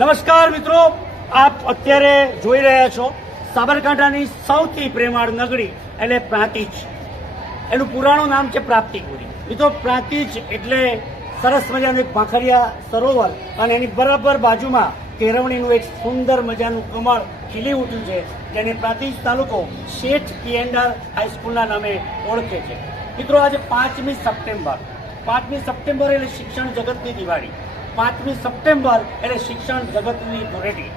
નમસ્કાર મિત્રો, આપ અત્યારે જોઈ રહ્યા છો સાબરકાંઠાની સૌથી પ્રેમાળ નગરી એટલે પ્રાંતિજ. એનું પુરાણું નામ છે પ્રાપ્તિપુરી. મિત્રો, પ્રાંતિજ એટલે સરસ મજાનું એક ભાખરિયા સરોવર અને એની બરાબર બાજુમાં કેળવણીનું એક સુંદર મજાનું કમળ ખીલી ઉઠ્યું છે, જેને પ્રાંતિજ તાલુકો શેઠ કિએન્ડર હાઈસ્કૂલના નામે ઓળખે છે. મિત્રો, આજે પાંચમી સપ્ટેમ્બર. પાંચમી સપ્ટેમ્બર એટલે શિક્ષણ જગતની દિવાળી. પાંચમી સપ્ટેમ્બર એટલે શિક્ષણ જગતની ધૂળેટી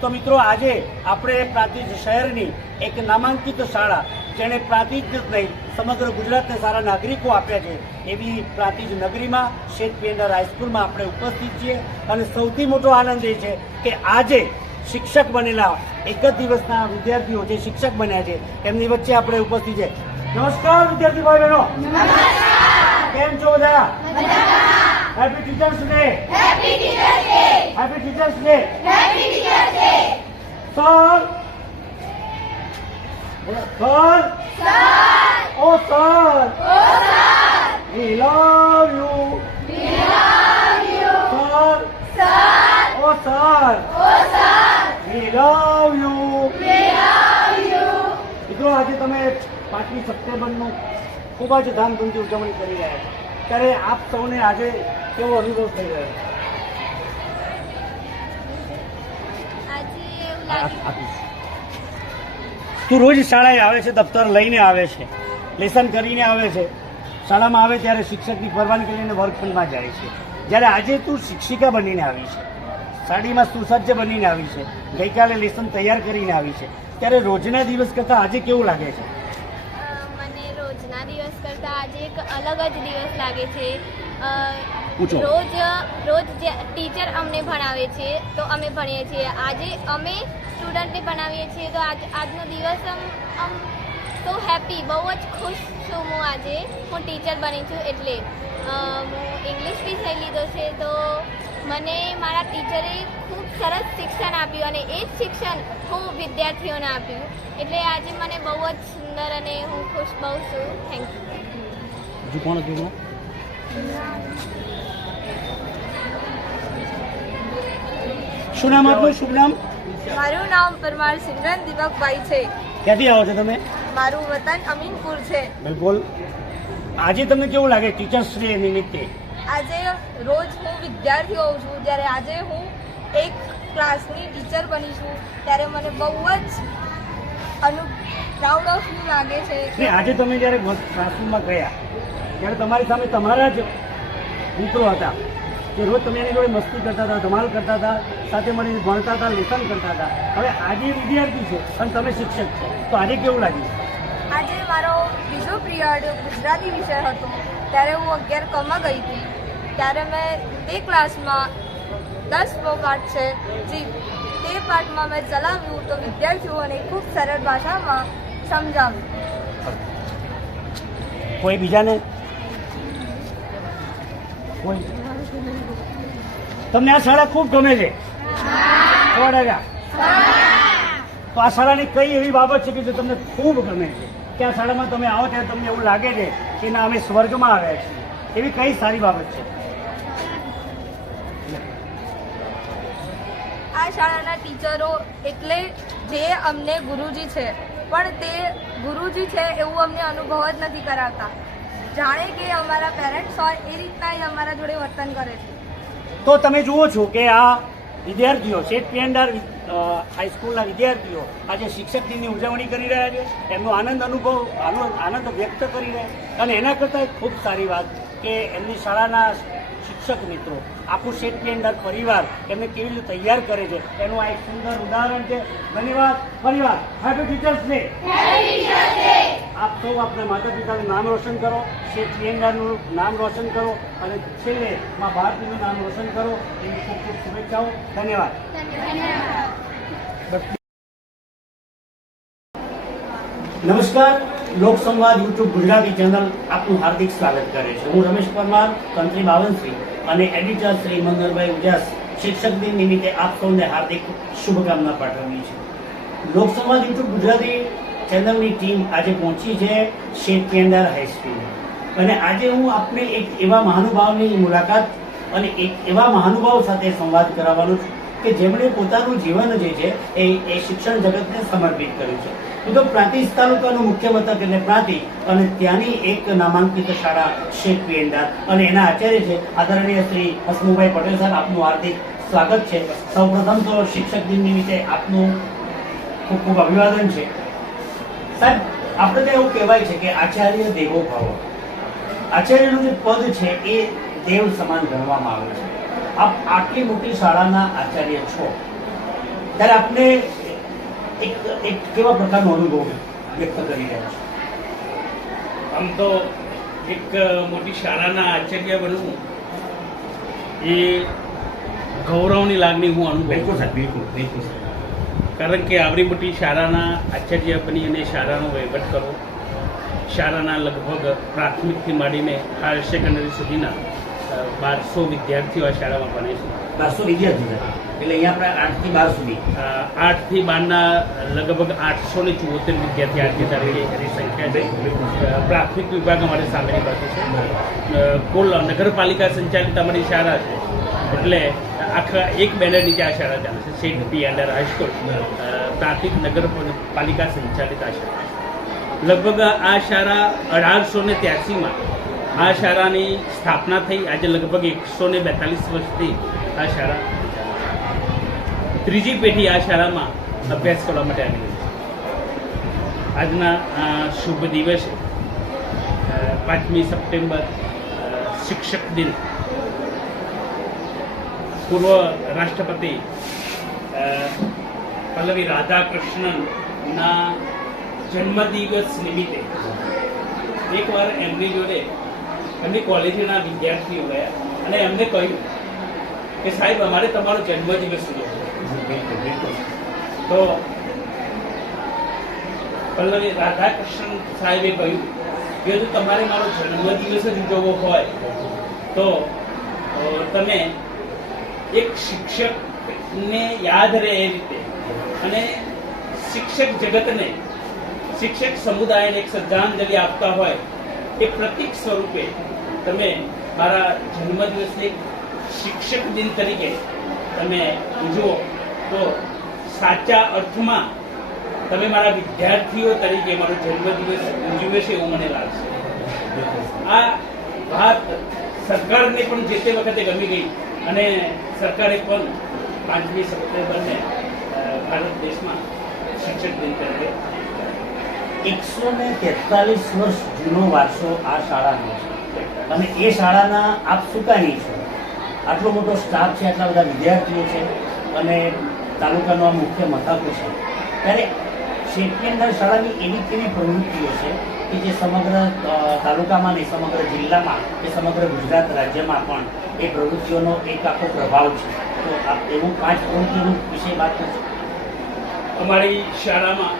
તો મિત્રો આજે આપણે પ્રાંતિજ શહેરની એક નામાંકિત શાળા જેણે પ્રાંતિજ નહીં સમગ્ર ગુજરાતને સારા નાગરિકો આપ્યા છે એવી પ્રાંતિજ નગરીમાં શેઠ પિયન્ડર હાઈસ્કૂલમાં આપણે ઉપસ્થિત છીએ. અને સૌથી મોટો આનંદ એ છે કે આજે શિક્ષક બનેલા એક જ દિવસના વિદ્યાર્થીઓ જે શિક્ષક બન્યા છે એમની વચ્ચે આપણે ઉપસ્થિત છે. નમસ્કાર વિદ્યાર્થી ભાઈ બહેનો કેમ છો બધા? happy teachers day happy teachers day sir sir oh sir we love you sir oh sir we love you મિત્રો આજે તમે પાંચમી સપ્ટેમ્બરનું ખૂબ જ ધામધૂમથી ઉજવણી કરી રહ્યા છો ત્યારે આપ સૌને આજે કેવો અનુભવ થઈ રહ્યો. તું રોજ શાળાએ આવે છે દફતર લઈને આવે છે લેસન કરીને આવે છે. શાળામાં આવે ત્યારે શિક્ષકની પરવાનગી લઈને વર્ગખંડમાં જાય છે. જ્યારે આજે તું શિક્ષિકા બનીને આવી છે સાડીમાં સુસજ્જ બનીને આવી છે ગઈકાલે લેસન તૈયાર કરીને આવી છે. ત્યારે રોજના દિવસ કરતાં આજે કેવું લાગે છે? અલગ જ દિવસ લાગે છે. રોજ રોજ જે ટીચર અમને ભણાવે છે તો અમે ભણીએ છીએ. આજે અમે સ્ટુડન્ટને ભણાવીએ છીએ તો આજ આજનો દિવસ આમ સો હેપી બહુ જ ખુશ છું હું આજે. હું ટીચર બની છું એટલે. હું ઇંગ્લિશ બી થઈ લીધો છે તો મને મારા ટીચરે ખૂબ સરસ શિક્ષણ આપ્યું અને એ જ શિક્ષણ હું વિદ્યાર્થીઓને આપ્યું. એટલે આજે મને બહુ જ સુંદર અને હું ખુશ બહુ છું. થેન્ક યુ હજુ કોણ હતું? શું નામ આપનું? શુભ નામ? મારું નામ પરમાર સિમરન દીપકભાઈ છે. ક્યાંથી આવો છો તમે? મારું વતન અમીનપુર છે. બિલકુલ આજે તમને કેવું લાગે ટીચર્સ ડે નિમિત્તે? આજે રોજ હું વિદ્યાર્થી હોઉં છું. જ્યારે આજે હું એક ક્લાસની ટીચર બની છું ત્યારે મને બહુ જ અનુ પ્રાઉડ ઓફ લાગે છે. આજે તમે જ્યારે ક્લાસરૂમમાં ગયા ત્યારે તમારી સામે તમારા જ મિત્રો હતા કે રોજ તમે એની જોડે મસ્તી કરતા હતા ધમાલ કરતા હતા સાથે મળીને ભણતા હતા લેખન કરતા હતા. હવે આજે વિદ્યાર્થી છે અને તમે શિક્ષક છો. તો આજે કેવું લાગ્યું? આજે મારો બીજો પિરિયડ ગુજરાતી વિષય હતો. ત્યારે હું અગિયાર કમાં ગઈ હતી. ત્યારે મેં તે ક્લાસમાં દસમો પાઠ છે જે તે પાઠમાં મેં ચલાવ્યું તો વિદ્યાર્થીઓને ખૂબ સરળ ભાષામાં સમજાવ્યું. કોઈ બીજાને તમને આ શાળા ખૂબ ગમે છે? સો તો આ શાળાની કઈ એવી બાબત છે કે જે તમને ખૂબ ગમે છે? કે આ શાળામાં તમે આવો ત્યારે તમને એવું લાગે છે કે ના, અમે સ્વર્ગમાં આવ્યા છીએ. એવી કઈ સારી બાબત છે? આ શાળાના ટીચરો એટલે જે અમને ગુરુજી છે. પણ તે ગુરુજી છે એવું અમને અનુભવ જ નથી કરાવતા. જાણે કે અમારા પેરેન્ટ્સ હોય એ રીતના એ અમારા જોડે વર્તન કરે છે. તો તમે જુઓ છો કે આ વિદ્યાર્થીઓ શેઠ પિયન્ડાર હાઈસ્કૂલના વિદ્યાર્થીઓ આજે શિક્ષક દિનની ઉજવણી કરી રહ્યા છે એમનો આનંદ અનુભવ આનંદ વ્યક્ત કરી રહ્યા અને એના કરતાં એક ખૂબ સારી વાત કે એમની શાળાના શિક્ષક મિત્રો આખું શેઠ પિયન્ડાર પરિવાર એમને કેવી રીતે તૈયાર કરે છે એનું આ એક સુંદર ઉદાહરણ છે. ધન્યવાદ પરિવાર. હેપી ટીચર્સ ડે આપ સૌ આપણા માતા પિતાનું નામ રોશન કરો શેઠ પિયન્ડારનું નામ રોશન કરો અને છેલ્લે મા ભારતીનું નામ રોશન કરો, એની ખૂબ ખૂબ શુભેચ્છાઓ. ધન્યવાદ. નમસ્કાર. લોક સંવાદ યુટ્યુબ ગુજરાતી ચેનલ આપનું હાર્દિક સ્વાગત કરે છે. હું રમેશ પરમાર, તંત્રી બાવનસિંહ અને એડિટર શ્રી મંગળભાઈ ઉજાસ, શિક્ષક દિન નિમિત્તે આપ સૌને હાર્દિક શુભકામના પાઠવવી છે લોકસંવાદ યુટ્યુબ ગુજરાતી ચેનલની ટીમ આજે પહોંચી છે શેઠ પેન્ડાર હાઈસ્કૂલ અને આજે હું આપને એક એવા મહાનુભાવની મુલાકાત અને એક એવા મહાનુભાવ સાથે સંવાદ કરાવવાનો છું કે જેમણે પોતાનું જીવન જે છે એ એ શિક્ષણ જગતને સમર્પિત કર્યું છે. તો પ્રાંતિજ તાલુકાનું મુખ્ય મથક એટલે પ્રાંતિજ અને ત્યાંની એક નામાંકિત શાળા શેખ પીએનદાર અને એના આચાર્ય છે આદરણીય શ્રી હસમુભાઈ પટેલ સાહેબ, આપનું હાર્દિક સ્વાગત છે. સૌપ્રથમ તો શિક્ષક દિન નિમિત્તે આપનું ખૂબ ખૂબ અભિવાદન છે. સાહેબ આપણે તો એવું કહેવાય છે કે આચાર્ય દેવો ભાવ. આચાર્યનું જે પદ છે એ દેવ સમાન ગણવામાં આવે છે. આપ આટલી મોટી શાળાના આચાર્ય છો. ત્યારે આપને એક એક કેવા પ્રકારનો અનુભવ વ્યક્ત કરી રહ્યા છો? આમ તો એક મોટી શાળાના આચાર્ય બનવું એ ગૌરવની લાગણી હું અનુભવ સાહેબ બિલકુલ બિલકુલ કારણ કે આવડી મોટી શાળાના આચાર્ય બની અને શાળાનો વહીવટ કરો શાળાના લગભગ પ્રાથમિકથી માંડીને હાયર સેકન્ડરી સુધીના બારસો વિદ્યાર્થીઓ આ શાળામાં ભણે છે. બારસો વિદ્યાર્થી એટલે અહીંયા આપણે આઠથી બાર સુધી. આઠથી બારના લગભગ આઠસો ને ચુમ્મોતેર વિદ્યાર્થી આજની તારીખે એની સંખ્યા છે. પ્રાથમિક વિભાગ અમારે સામેની બાજુ છે. કુલ નગરપાલિકા સંચાલિત અમારી શાળા છે. એટલે આખા એક બેનર નીચે આ શાળા ચાલે છે સેન્ટ પી અંડર હાઈસ્કૂલ પ્રાથમિક નગરપાલિકા સંચાલિત આ શાળા લગભગ આ શાળા અઢારસો ને ત્યાસીમાં આ શાળાની સ્થાપના થઈ. આજે લગભગ એકસો ને બેતાલીસ વર્ષથી આ શાળા ત્રીજી પેઢી આ શાળામાં અભ્યાસ કરવા માટે આવી રહી છે. આજના શુભ દિવસે પાંચમી સપ્ટેમ્બર શિક્ષક દિન પૂર્વ રાષ્ટ્રપતિ પલ્લવી રાધાકૃષ્ણનના જન્મદિવસ નિમિત્તે એકવાર એમની જોડે એમની કોલેજના વિદ્યાર્થીઓ ગયા અને એમને કહ્યું કે સાહેબ અમારે તમારો જન્મદિવસ ઉજવવો છે." બિલકુલ બિલકુલ તો પલ્લવી રાધાકૃષ્ણ સાહેબે કહ્યું કે જો તમારે મારો જન્મદિવસ જ ઉજવવો હોય તો તમે એક શિક્ષકને યાદ રહે એ રીતે. અને શિક્ષક જગતને, શિક્ષક સમુદાયને એક શ્રદ્ધાંજલિ આપતા હોય એ પ્રતિક સ્વરૂપે તમે મારા જન્મદિવસને શિક્ષક દિન તરીકે તમે ઉજવો તો સાચા અર્થમાં તમે મારા વિદ્યાર્થીઓ તરીકે મારો જન્મદિવસ ઉજવે છે એવું મને લાગશે. આ વાત સરકારને પણ જે તે વખતે ગમી ગઈ. અને સરકારે પણ પાંચમી સપ્ટેમ્બરને ભારત દેશમાં શિક્ષક દિન તરીકે એકસો ને તેતાલીસ વર્ષ જૂનો વારસો આ શાળાનો છે. અને એ શાળાના આપ સુકાની છો? આટલો મોટો સ્ટાફ છે, આટલા બધા વિદ્યાર્થીઓ છે અને તાલુકાનો આ મુખ્ય મથક છે. ત્યારે શેઠની અંદર શાળાની એવી કેવી પ્રવૃત્તિઓ છે? કે જે સમગ્ર તાલુકામાં નહીં સમગ્ર જિલ્લામાં કે સમગ્ર ગુજરાત રાજ્યમાં પણ એ પ્રવૃત્તિઓનો એક આખો પ્રભાવ છે. તો આપ એવું પાંચ પ્રવૃત્તિઓનું વિશે વાત કરશો અમારી શાળામાં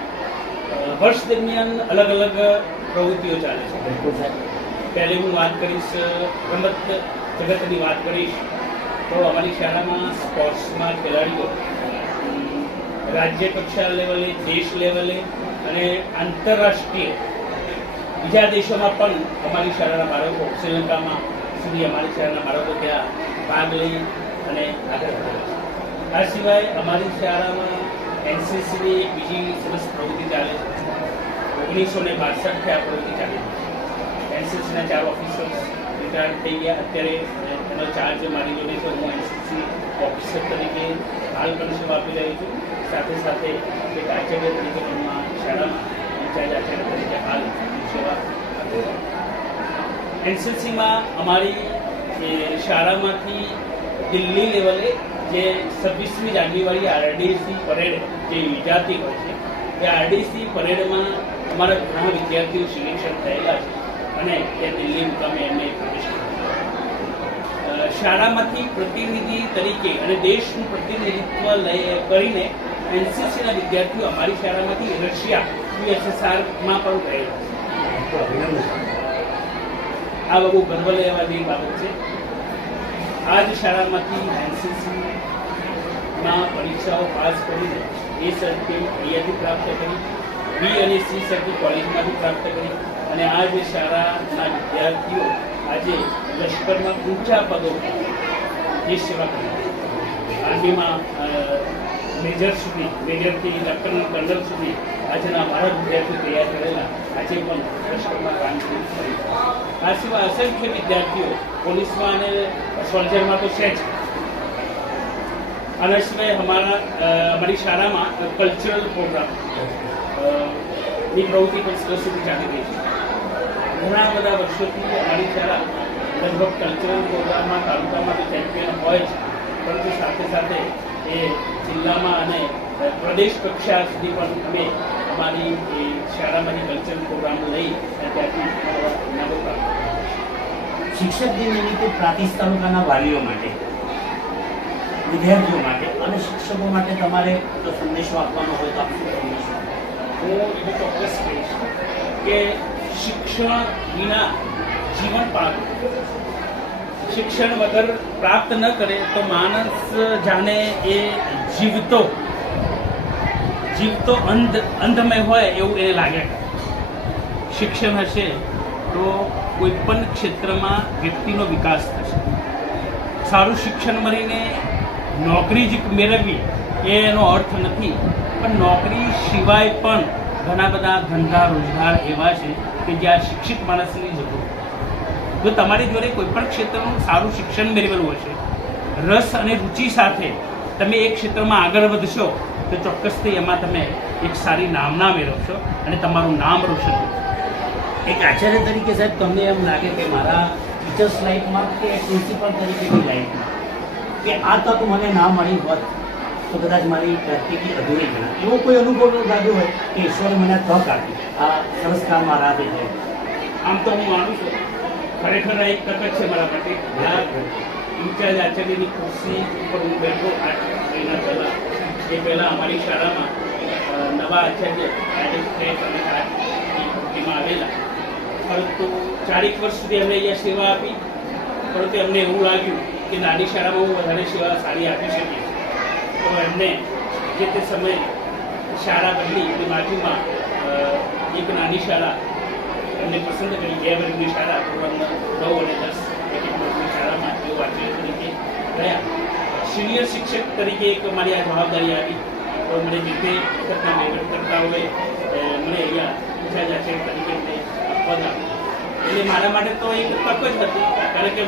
વર્ષ દરમિયાન અલગ અલગ પ્રવૃત્તિઓ ચાલે છે. બિલકુલ સાહેબ. પહેલી હું વાત કરીશ રમત જગતની વાત કરીશ તો અમારી શાળામાં સ્પોર્ટ્સમાં ખેલાડીઓ રાજ્ય કક્ષા લેવલે દેશ લેવલે અને આંતરરાષ્ટ્રીય બીજા દેશોમાં પણ અમારી શાળાના બાળકો, શ્રીલંકામાં સુધી અમારી શાળાના બાળકો ત્યાં ભાગ લઈ અને આગળ વધ્યા છે. આ સિવાય અમારી શાળામાં એનસીસીની એક બીજી સરસ પ્રવૃત્તિ ચાલે છે. ઓગણીસો ને બાસઠથી આ પ્રવૃત્તિ ચાલી છે. એનસીસીના ચાર ઓફિસર્સ રિટાયર્ડ થઈ ગયા. અત્યારે એનો ચાર્જ મારી જોડે છે. હું એનસીસી ઓફિસર તરીકે હાલ પણ સેવા આપી રહ્યો છું. સાથે સાથે એક આચાર્ય તરીકે એનસીસીમાં અમારી શાળામાંથી દિલ્હી લેવલે જે છવ્વીસમી જાન્યુઆરી આરડીસી પરેડ જે યોજાતી હોય છે, એ આરડીસી પરેડમાં અમારા ઘણા વિદ્યાર્થીઓ સિલેક્શન થયેલા છે અને એ દિલ્હી મુકામે એમને પ્રવેશ શાળામાંથી પ્રતિનિધિ તરીકે અને દેશનું પ્રતિનિધિત્વ લઈ, કરીને એનસીસીના વિદ્યાર્થીઓ અમારી શાળામાંથી રશિયા યુએસએસઆરમાં પણ ગયેલા. આ બહુ ગર્વ લેવા જેવી બાબત છે. આ જ શાળામાંથી એનસીસીમાં પરીક્ષાઓ પાસ કરીને એ સર્ટિફિકેટ અહીંયાથી પ્રાપ્ત કરી બી અને સી સર્ટિફિકેટ કોલેજમાંથી પ્રાપ્ત કરી અને આ જે શાળાના વિદ્યાર્થીઓ આજે લશ્કરમાં ઊંચા પદો દેશ સેવા કરી આર્મીમાં મેજર સુધી મેજરથી લેફ્ટનન્ટ કર્નલ સુધી આજના ભારત વિદ્યાર્થીઓ તૈયાર કરેલા. આજે પણ રાષ્ટ્રમાં કામગીરી કરી આ સિવાય અસંખ્ય વિદ્યાર્થીઓ પોલીસમાં અને સોલ્જરમાં તો છે જ. અને સિવાય અમારા અમારી શાળામાં કલ્ચરલ પ્રોગ્રામની પ્રવૃત્તિ પણ સરસ સુધી ચાલી રહી છે. ઘણા બધા વર્ષોથી અમારી શાળા લગભગ કલ્ચરલ પ્રોગ્રામમાં તાલુકામાં તો ચેમ્પિયન હોય જ, પરંતુ સાથે સાથે એ જિલ્લામાં અને પ્રદેશ કક્ષા સુધી પણ અમે અમારી એ શાળામાંથી કલ્ચરલ પ્રોગ્રામ લઈ અને ત્યાંથી ઇનામો પ્રાપ્ત શિક્ષક દિન નિમિત્તે પ્રાંતિજ તાલુકાના વાલીઓ માટે વિદ્યાર્થીઓ માટે અને શિક્ષકો માટે તમારે સંદેશો આપવાનો હોય તો? હું એવું ચોક્કસ કહીશ કે શિક્ષણ વિના જીવન પાળવું શિક્ષણ વગર પ્રાપ્ત ન કરે તો માણસ જાણે એ જીવતો જીવતો અંધ, અંધમય હોય એવું એને લાગે. શિક્ષણ હશે તો કોઈ પણ ક્ષેત્રમાં વ્યક્તિનો વિકાસ થશે. સારું શિક્ષણ મળીને નોકરી જ મેળવવી એ એનો અર્થ નથી, પણ નોકરી સિવાય પણ ઘણા બધા ધંધા રોજગાર એવા છે કે જ્યાં શિક્ષિત માણસની જરૂર જો તમારી જોડે કોઈ પણ ક્ષેત્રનું સારું શિક્ષણ મેળવેલું હશે રસ અને રુચિ સાથે તમે એ ક્ષેત્રમાં આગળ વધશો તો ચોક્કસથી એમાં તમે એક સારી નામના મેળવશો અને તમારું નામ રોશન થશે. એક આચાર્ય તરીકે સાહેબ તમને એમ લાગે કે મારા ટીચર્સ લાઈફમાં કે પ્રિન્સિપલ તરીકેની લાઈફમાં કે આ તક મને ના મળી હોત તો કદાચ મારી કારકિર્દી અધૂરી ગણાય એવો કોઈ અનુભવ લાગ્યો હોય કે ઈશ્વરે મને તક આપી આ સરસ રાહ મારા હાથે આમ તો હું માનું છું. ખરેખર એક તક છે મારા માટે. આ ઇન્ચાર્જ આચાર્યની ખુરશી ઉપર હું બેઠો આઠ મહિના પહેલાં, એ પહેલાં અમારી શાળામાં નવા આચાર્ય એડમિનિસ્ટ્રેટ અને આવેલા. પરંતુ ચારેક વર્ષ સુધી અમને અહીંયા સેવા આપી, પરંતુ એમને એવું લાગ્યું કે નાની શાળામાં હું વધારે સેવા સારી આપી શકીશ. તો એમને જે તે સમયે શાળા બદલી એની બાજુમાં એક નાની શાળા એમને પસંદ કરી ગયા વર્ગની શાળા ધોરણ નવ અને દસ વર્ગની શાળામાં તેઓ આચાર્ય તરીકે રહ્યા. સિનિયર શિક્ષક તરીકે એક મારી આ જવાબદારી આવી. તો મને જે તે વખતના વહીવટકર્તાઓએ મને અહીંયા ઇન્ચાર્જ આચાર્ય તરીકે મને પદ આપ્યું. એટલે મારા માટે તો એક તક જ હતી કારણ કે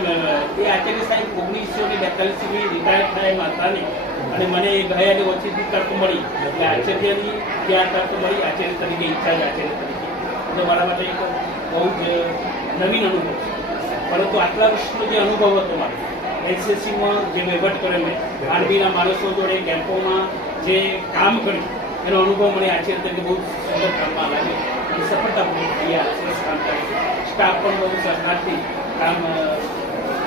એ આચાર્ય સાહેબ ઓગણીસો ને બેતાલીસ સુધી રિટાયર થયા માતા નહીં અને મને ગયા ને ઓછીથી તક મળી. એટલે આચાર્યની ત્યાં તક મળી? આચાર્ય તરીકે ઇન્ચાર્જ આચાર્ય તરીકે. એટલે મારા માટે એક બહુ જ નવીન અનુભવ છે. પરંતુ આટલા વર્ષનો જે અનુભવ હતો મારો એનસીસીમાં જે વહીવટ કર્યો મેં આર્મીના માણસો જોડે, કેમ્પોમાં જે કામ કર્યું, એનો અનુભવ મને આજે તરીકે બહુ સુંદર કામમાં લાગ્યો અને સફળતાપૂર્વક તૈયાર સરસ કામ કરે સ્ટાફ પણ બહુ સરકારથી કામ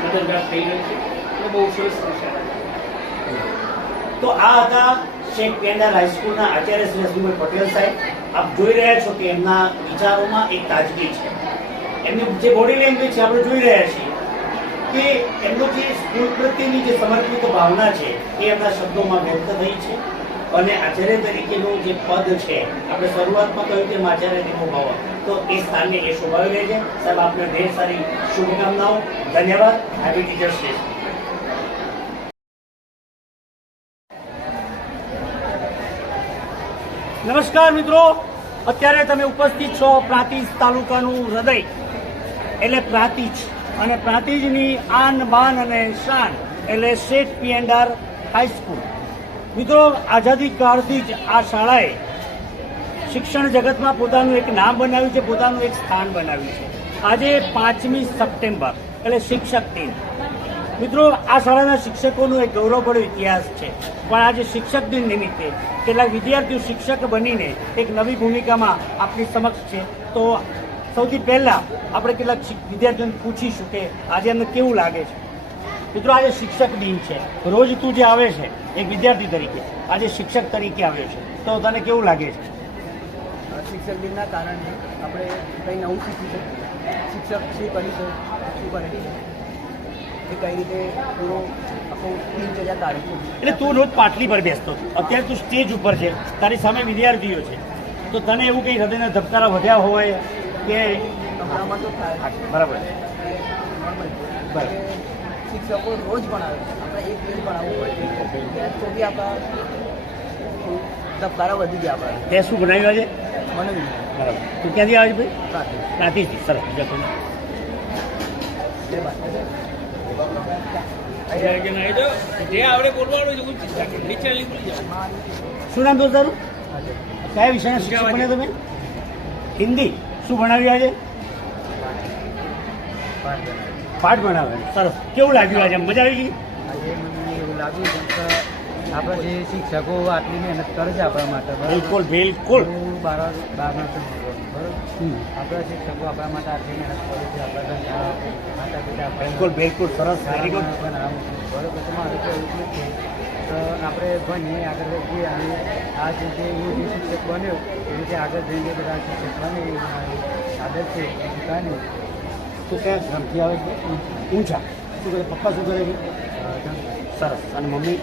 મદદગાર થઈ રહ્યું છે. અને બહુ સરસ તો આ હતા શેખ પેન્ડાર હાઈસ્કૂલના આચાર્ય શ્રી હસમુભાઈ પટેલ સાહેબ. આપ જોઈ રહ્યા છો કે એમના વિચારોમાં એક તાજગી છે. એમની જે બોડી લેંગ્વેજ છે, આપણે જોઈ રહ્યા છીએ કે એમનો જે સ્કૂલ પ્રત્યેની જે સમર્પિત ભાવના છે, એ એમના શબ્દોમાં વ્યક્ત થઈ છે. અને આચાર્ય તરીકેનું જે પદ છે, આપણે શરૂઆતમાં કહ્યું તેમ આચાર્ય દેવો ભાવ. તો એ સ્થાનને એ શોભાવી રહે છે સાહેબ, આપને ઢેર સારી શુભકામનાઓ. ધન્યવાદ. હેપી ટીચર્સ ડે નમસ્કાર મિત્રો. અત્યારે તમે ઉપસ્થિત છો પ્રાંતિજ તાલુકાનું હૃદય. એટલે પ્રાંતિજ. અને પ્રાંતિજની આન, બાન અને શાન એટલે શેઠ પીએનડાર હાઈસ્કૂલ મિત્રો, આઝાદી કાળથી જ આ શાળાએ શિક્ષણ જગતમાં પોતાનું એક નામ બનાવ્યું છે, પોતાનું એક સ્થાન બનાવ્યું છે. આજે પાંચમી સપ્ટેમ્બર, એટલે શિક્ષક દિન. મિત્રો, આ શાળાના શિક્ષકોનો એક ગૌરવભર્યો ઇતિહાસ છે. પણ આજે શિક્ષક દિન નિમિત્તે કેટલાક વિદ્યાર્થીઓ શિક્ષક બનીને એક નવી ભૂમિકામાં આપણી સમક્ષ છે. તો સૌથી પહેલાં આપણે કેટલાક વિદ્યાર્થીઓને પૂછીશું કે આજે એમને કેવું લાગે છે. મિત્રો આજે શિક્ષક દિન છે, રોજ તું જે આવે છે, એક વિદ્યાર્થી તરીકે આજે શિક્ષક તરીકે આવ્યો છે, તો તને કેવું લાગે છે? શિક્ષક દિનના કારણે આપણે કંઈ નવું શકીએ. શિક્ષક શું કરી છે શું કરે એ કઈ રીતે પૂરો આખો કાઢી છે એટલે તું રોજ પાટલી પર બેસતો. અત્યારે તું સ્ટેજ ઉપર છે. તારી સામે વિદ્યાર્થીઓ છે. તો તને એવું કંઈ હૃદયના ધબકારા વધ્યા હોય કે બરાબર. શિક્ષકો રોજ ભણાવે આપણે એક પેજ ભણાવવું પડે તો બી આપણા ધબકારા વધી ગયા આપણા. તે શું બનાવ્યું આજે? મને બરાબર. તું ક્યાંથી આવે છે ભાઈ? સાથે પ્રાંતિજથી સરસ બીજા. કોઈ શું નામ દોસ્ત તારું કયા વિષયના શિક્ષક બન્યા તમે? હિન્દી. શું ભણાવ્યું આજે? પાઠ ભણાવે. સરસ. કેવું લાગ્યું આજે? મજા આવી ગઈ? આજે મને એવું લાગ્યું આપણા જે શિક્ષકો આટલી મહેનત કરે છે આપણા માટે બિલકુલ બિલકુલ. બરાબર? હમ. આપણા શિક્ષકો આપણા માટે આટલી મહેનત કરે છે આપણા માતા પિતા બિલકુલ બિલકુલ સરસ. બરાબર? તો મારું તો એવું છે તો આપણે ભણીએ આગળ વધીએ અને આ જે હું જે શિક્ષક બન્યો એ રીતે આગળ જઈને બધા શિક્ષક બને આદત છે બીજું તો ક્યાં ગામથી આવે છે? ઊંચા. શું કરે પપ્પા શું કરે છે? સરસ. અને મમ્મી?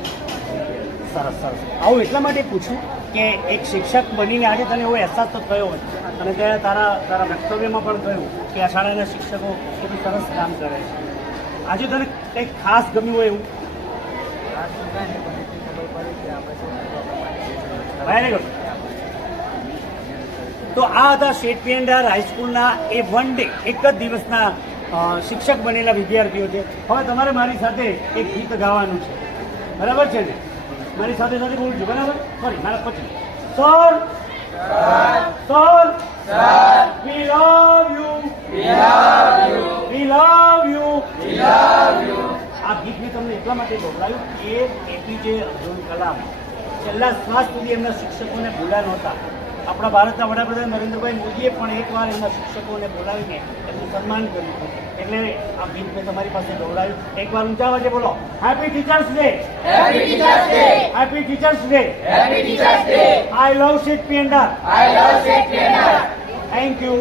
સરસ સરસ. આવું એટલા માટે પૂછું કે એક શિક્ષક બનીને આજે તને એવો અહેસાસ તો થયો હોય. અને તે તારા તારા વક્તવ્યમાં પણ કહ્યું કે આ શાળાના શિક્ષકો કેટલું સરસ કામ કરે છે. આજે તને કંઈક ખાસ ગમ્યું હોય એવું? વેરી ગુડ તો આ હતા શેઠ પિયંડાર હાઈસ્કૂલના એ વન ડે એક જ દિવસના શિક્ષક બનેલા વિદ્યાર્થીઓ છે. હવે તમારે મારી સાથે એક ગીત ગાવાનું છે. બરાબર છે ને? મારી સાથે સાથે બોલજો બરાબર? સોરી મારા પછી sir sir we love you we love you આ ગીત મેં તમને એટલા માટે ગવડાવ્યું કે એપીજે અબ્દુલ કલામ છેલ્લા શ્વાસ સુધી એમના શિક્ષકોને ભૂલ્યા નહોતા. આપણા ભારતના વડાપ્રધાન નરેન્દ્રભાઈ મોદીએ પણ એકવાર એમના શિક્ષકોને બોલાવીને એમનું સન્માન કર્યું હતું. એટલે આ ગીત મેં તમારી પાસે દોડાવ્યું. એકવાર ઊંચા અવાજે બોલો. Happy teachers day happy teachers day happy teachers day happy teachers day I love Sheikh પિયન્ડા આઈ લવ શેખ પિયન્ડા થેન્ક યુ